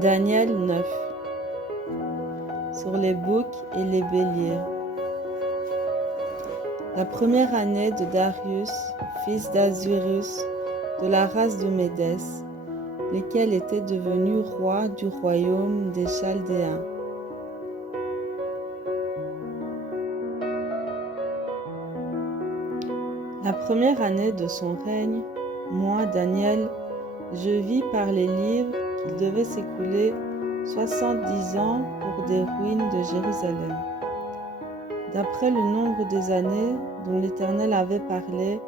Daniel 9. Sur les boucs et les béliers. La première année de Darius, fils d'Azurus, de la race de Médès, lequel était devenu roi du royaume des Chaldéens. La première année de son règne, moi, Daniel, je vis par les livres qu'il devait s'écouler 70 ans pour des ruines de Jérusalem. D'après le nombre des années dont l'Éternel avait parlé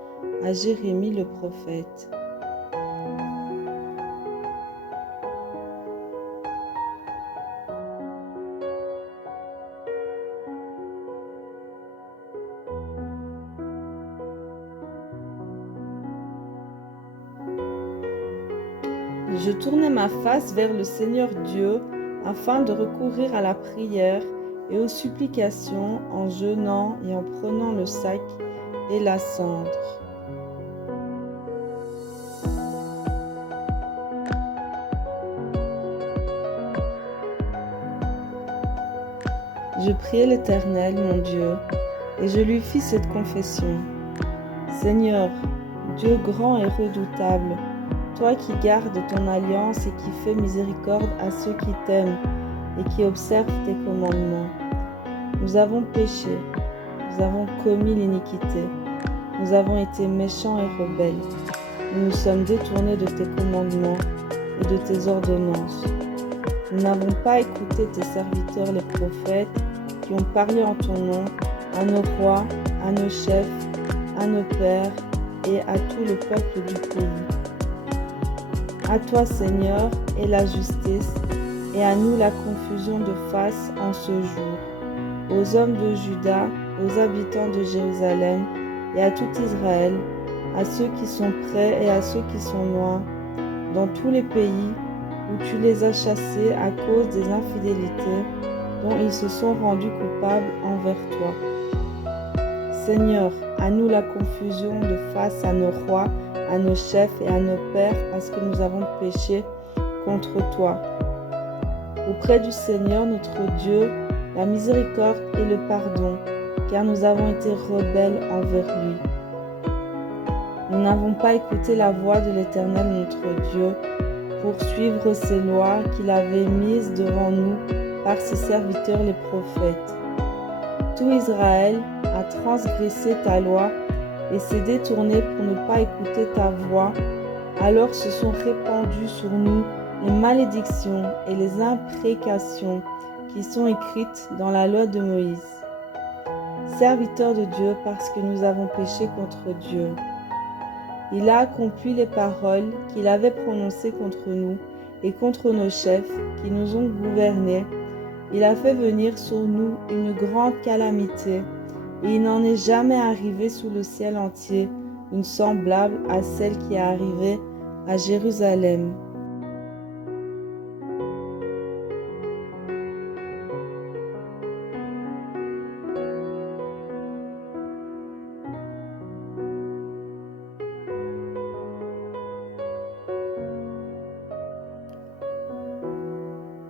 à Jérémie le prophète. Je tournai ma face vers le Seigneur Dieu afin de recourir à la prière et aux supplications en jeûnant et en prenant le sac et la cendre. Je priai l'Éternel, mon Dieu, et je lui fis cette confession. Seigneur, Dieu grand et redoutable, toi qui gardes ton alliance et qui fais miséricorde à ceux qui t'aiment et qui observent tes commandements. Nous avons péché, nous avons commis l'iniquité, nous avons été méchants et rebelles. Nous nous sommes détournés de tes commandements et de tes ordonnances. Nous n'avons pas écouté tes serviteurs les prophètes qui ont parlé en ton nom à nos rois, à nos chefs, à nos pères et à tout le peuple du pays. À toi, Seigneur, est la justice, et à nous la confusion de face en ce jour, aux hommes de Juda, aux habitants de Jérusalem, et à tout Israël, à ceux qui sont près et à ceux qui sont loin, dans tous les pays où tu les as chassés à cause des infidélités dont ils se sont rendus coupables envers toi. Seigneur, à nous la confusion de face à nos rois, à nos chefs et à nos pères, parce que nous avons péché contre toi. Auprès du Seigneur notre Dieu, la miséricorde et le pardon, car nous avons été rebelles envers lui. Nous n'avons pas écouté la voix de l'Éternel notre Dieu pour suivre ses lois qu'il avait mises devant nous par ses serviteurs les prophètes. Tout Israël a transgressé ta loi et s'est détourné pour ne pas écouter ta voix, alors se sont répandues sur nous les malédictions et les imprécations qui sont écrites dans la loi de Moïse. Serviteur de Dieu parce que nous avons péché contre Dieu. Il a accompli les paroles qu'il avait prononcées contre nous et contre nos chefs qui nous ont gouvernés. Il a fait venir sur nous une grande calamité, et il n'en est jamais arrivé sous le ciel entier une semblable à celle qui est arrivée à Jérusalem.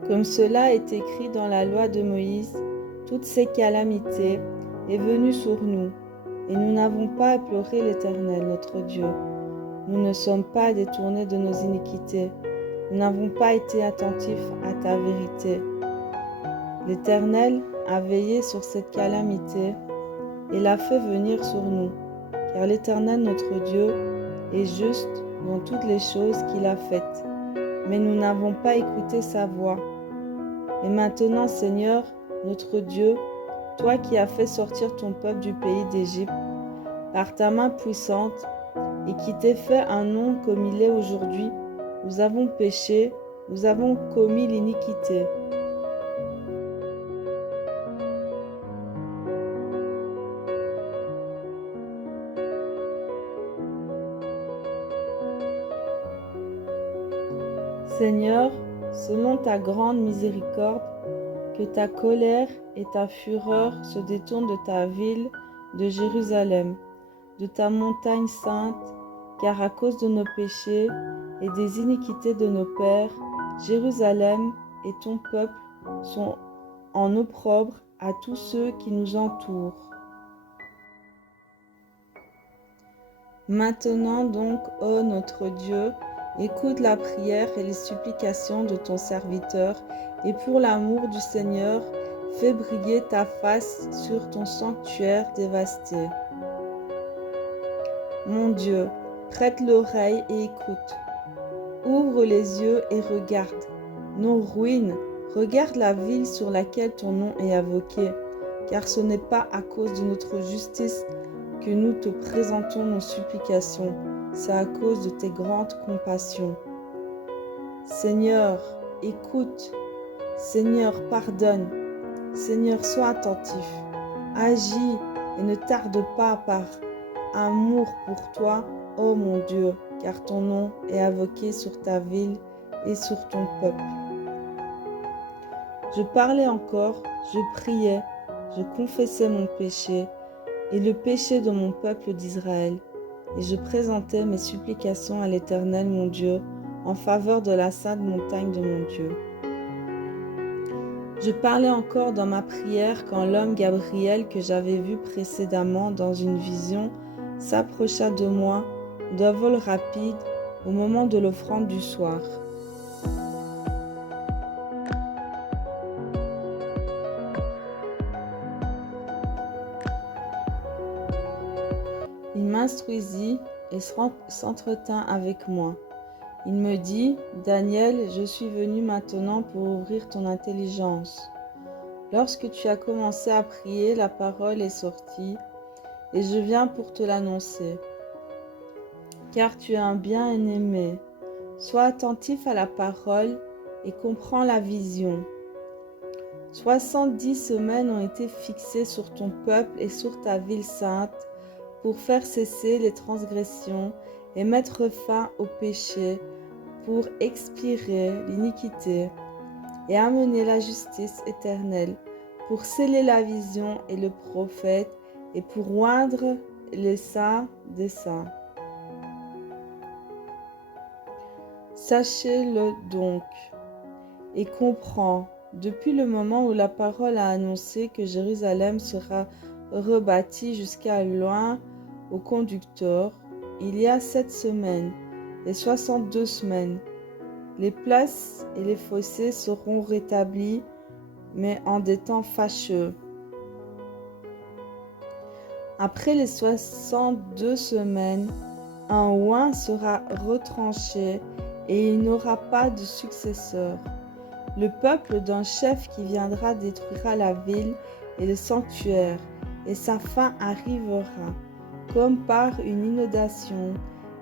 Comme cela est écrit dans la loi de Moïse, toutes ces calamités est venue sur nous, et nous n'avons pas imploré l'Éternel notre Dieu. Nous ne sommes pas détournés de nos iniquités, nous n'avons pas été attentifs à ta vérité. L'Éternel a veillé sur cette calamité et l'a fait venir sur nous, car l'Éternel notre Dieu est juste dans toutes les choses qu'il a faites, mais nous n'avons pas écouté sa voix. Et maintenant, Seigneur, notre Dieu, toi qui as fait sortir ton peuple du pays d'Égypte, par ta main puissante, et qui t'es fait un nom comme il est aujourd'hui, nous avons péché, nous avons commis l'iniquité. Seigneur, selon ta grande miséricorde, que ta colère et ta fureur se détournent de ta ville de Jérusalem, de ta montagne sainte, car à cause de nos péchés et des iniquités de nos pères, Jérusalem et ton peuple sont en opprobre à tous ceux qui nous entourent. Maintenant donc, ô notre Dieu, écoute la prière et les supplications de ton serviteur, et pour l'amour du Seigneur, fais briller ta face sur ton sanctuaire dévasté. Mon Dieu, prête l'oreille et écoute. Ouvre les yeux et regarde nos ruines. Regarde la ville sur laquelle ton nom est invoqué, car ce n'est pas à cause de notre justice que nous te présentons nos supplications, c'est à cause de tes grandes compassions. Seigneur, écoute. Seigneur, pardonne. Seigneur, sois attentif. Agis et ne tarde pas par amour pour toi, ô mon Dieu, car ton nom est invoqué sur ta ville et sur ton peuple. Je parlais encore, je priais, je confessais mon péché et le péché de mon peuple d'Israël, et je présentais mes supplications à l'Éternel mon Dieu, en faveur de la sainte montagne de mon Dieu. Je parlais encore dans ma prière quand l'homme Gabriel que j'avais vu précédemment dans une vision s'approcha de moi d'un vol rapide au moment de l'offrande du soir. Il m'instruisit et s'entretint avec moi. Il me dit, Daniel, je suis venu maintenant pour ouvrir ton intelligence. Lorsque tu as commencé à prier, la parole est sortie, et je viens pour te l'annoncer. Car tu es un bien-aimé. Sois attentif à la parole et comprends la vision. 70 semaines ont été fixées sur ton peuple et sur ta ville sainte, pour faire cesser les transgressions et mettre fin au péché, pour expirer l'iniquité et amener la justice éternelle, pour sceller la vision et le prophète, et pour oindre les saints des saints. Sachez-le donc, et comprends, depuis le moment où la parole a annoncé que Jérusalem sera rebâtie jusqu'à loin au conducteur, il y a 7 semaines et 62 semaines. Les places et les fossés seront rétablis, mais en des temps fâcheux. Après les 62 semaines, un oint sera retranché et il n'aura pas de successeur. Le peuple d'un chef qui viendra détruira la ville et le sanctuaire, et sa fin arrivera. Comme par une inondation,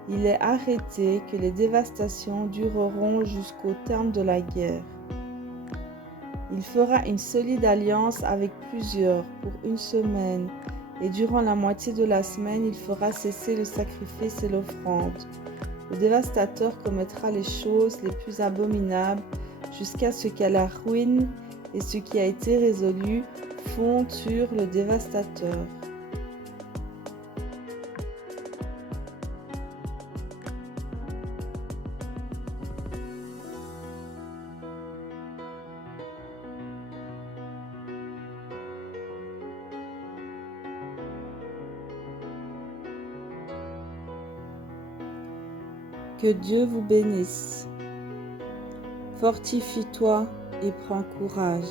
il est arrêté que les dévastations dureront jusqu'au terme de la guerre. Il fera une solide alliance avec plusieurs pour 1 semaine, et durant la moitié de la semaine, il fera cesser le sacrifice et l'offrande. Le dévastateur commettra les choses les plus abominables jusqu'à ce qu'à la ruine et ce qui a été résolu fonde sur le dévastateur. Que Dieu vous bénisse. Fortifie-toi et prends courage.